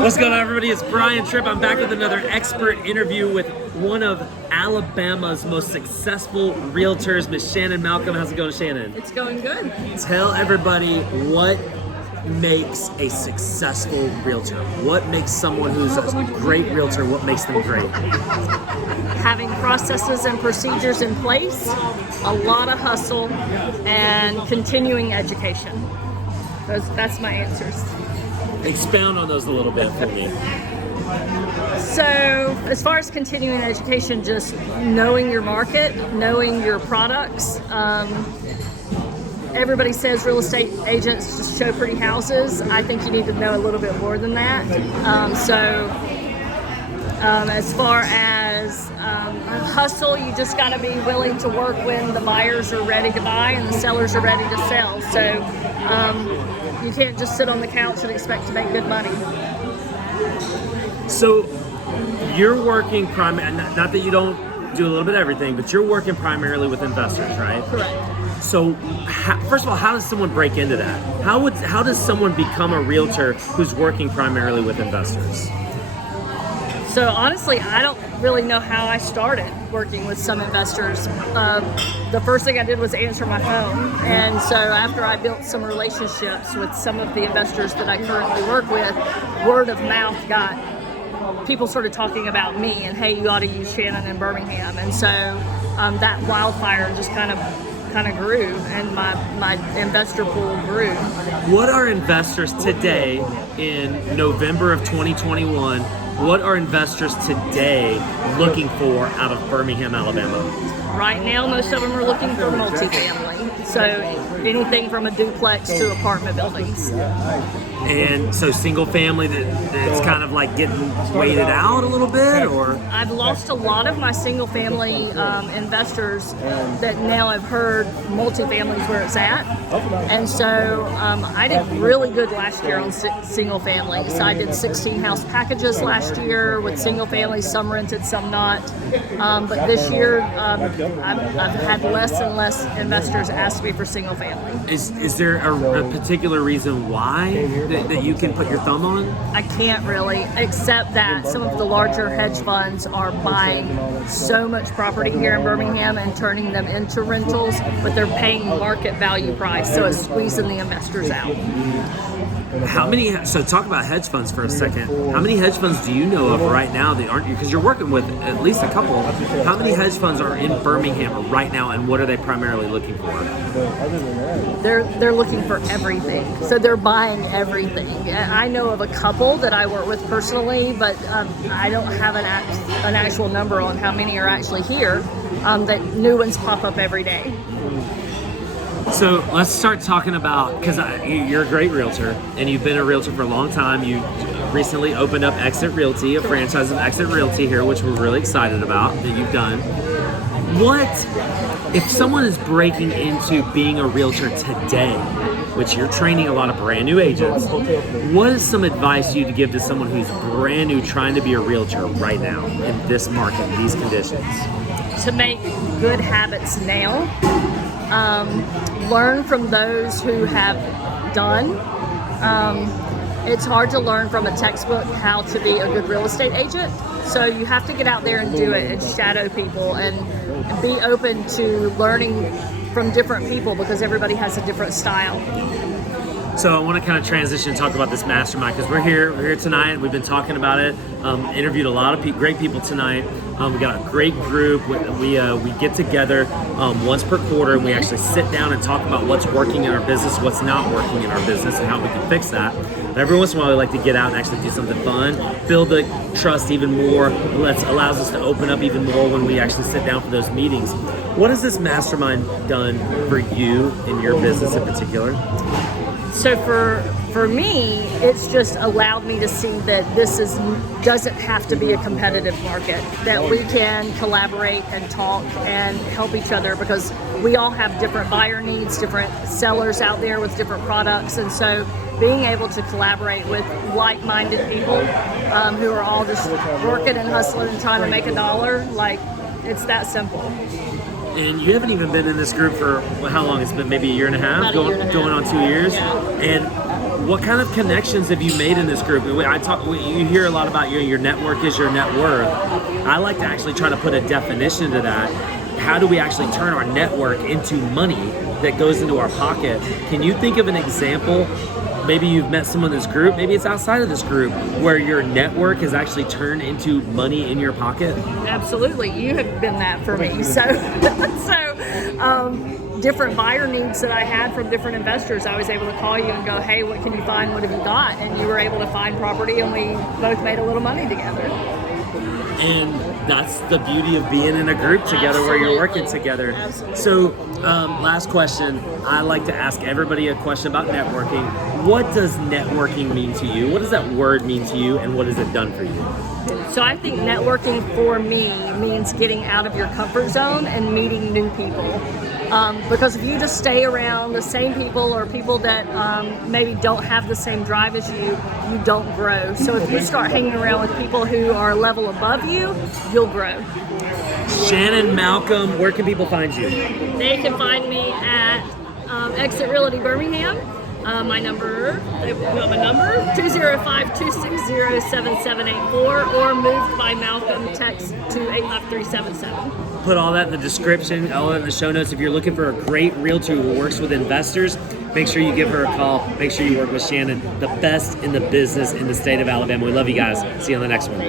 What's going on, everybody? It's Brian Tripp. I'm back with another expert interview with one of Alabama's most successful realtors, Miss Shannon Malcom. How's it going, Shannon? It's going good. Tell everybody what makes a successful realtor. What makes someone who's a great realtor, what makes them great? Having processes and procedures in place, a lot of hustle, and continuing education. That's my answers. Expound on those a little bit for me. So, as far as continuing education, just knowing your market, knowing your products. Everybody says real estate agents just show pretty houses. I think you need to know a little bit more than that. As far as hustle, you just got to be willing to work when the buyers are ready to buy and the sellers are ready to sell. So you can't just sit on the couch and expect to make good money. So you're working primarily, not that you don't do a little bit of everything, but you're working primarily with investors, right? Correct. So, first of all, how does someone break into that? How does someone become a realtor who's working primarily with investors? So honestly, I don't really know how I started working with some investors. The first thing I did was answer my phone. And so after I built some relationships with some of the investors that I currently work with, word of mouth got, people started talking about me and, hey, you ought to use Shannon in Birmingham. And so that wildfire just kind of grew, and my investor pool grew. What are investors today in November of 2021? What are investors today looking for out of Birmingham, Alabama? Right now, most of them are looking for multifamily. So anything from a duplex to apartment buildings. And so single family that's kind of like getting weighted out a little bit, or? I've lost a lot of my single family investors that now have heard multifamily is where it's at. And so I did really good last year on single family. So I did 16 house packages last year with single family, some rented, some not. But this year I've had less and less investors ask me for single family. Is there a particular reason why that you can put your thumb on? I can't really, except that some of the larger hedge funds are buying so much property here in Birmingham and turning them into rentals, but they're paying market value price, so it's squeezing the investors out. So talk about hedge funds for a second. How many hedge funds do you know of right now that aren't, because you're working with at least a couple, how many hedge funds are in Birmingham right now, and what are they primarily looking for? They're looking for everything. So they're buying everything. I know of a couple that I work with personally, but I don't have an actual number on how many are actually here. That new ones pop up every day. So let's start talking about, because you're a great realtor and you've been a realtor for a long time. You recently opened up Exit Realty, a franchise of Exit Realty here, which we're really excited about that you've done. What, if someone is breaking into being a realtor today, which you're training a lot of brand new agents, what is some advice you to give to someone who's brand new trying to be a realtor right now in this market, in these conditions? To make good habits now. Learn from those who have done. It's hard to learn from a textbook how to be a good real estate agent. So you have to get out there and do it and shadow people and be open to learning from different people, because everybody has a different style. So I want to kind of transition and talk about this mastermind, because we're here tonight. We've been talking about it. Interviewed a lot of great people tonight. We got a great group. We get together once per quarter, and we actually sit down and talk about what's working in our business, what's not working in our business, and how we can fix that. But every once in a while, we like to get out and actually do something fun, build the trust even more. Allows us to open up even more when we actually sit down for those meetings. What has this mastermind done for you in your business in particular? So for me, it's just allowed me to see that doesn't have to be a competitive market, that we can collaborate and talk and help each other, because we all have different buyer needs, different sellers out there with different products. And so being able to collaborate with like-minded people who are all just working and hustling and trying to make a dollar, it's that simple. And you haven't even been in this group for how long? It's been maybe a year and a half, going on 2 years. Yeah. And What kind of connections have you made in this group? You hear a lot about your network is your net worth. I like to actually try to put a definition to that. How do we actually turn our network into money that goes into our pocket? Can you think of an example? Maybe you've met someone in this group, maybe it's outside of this group, where your network has actually turned into money in your pocket? Absolutely. You have been that for me. So, different buyer needs that I had from different investors, I was able to call you and go, hey, what can you find? What have you got? And you were able to find property, and we both made a little money together. And that's the beauty of being in a group together. Absolutely. Where you're working together. Absolutely. So, last question. I like to ask everybody a question about networking. What does networking mean to you? What does that word mean to you, and what has it done for you? So I think networking for me means getting out of your comfort zone and meeting new people. Because if you just stay around the same people or people that maybe don't have the same drive as you, you don't grow. So if you start hanging around with people who are a level above you, you'll grow. Shannon Malcom, where can people find you? They can find me at Exit Realty Birmingham. My number, 205-260-7784, or moved by Malcolm, text to 85377. Put all that in the description, all that in the show notes. If you're looking for a great realtor who works with investors, make sure you give her a call. Make sure you work with Shannon, the best in the business in the state of Alabama. We love you guys. See you on the next one.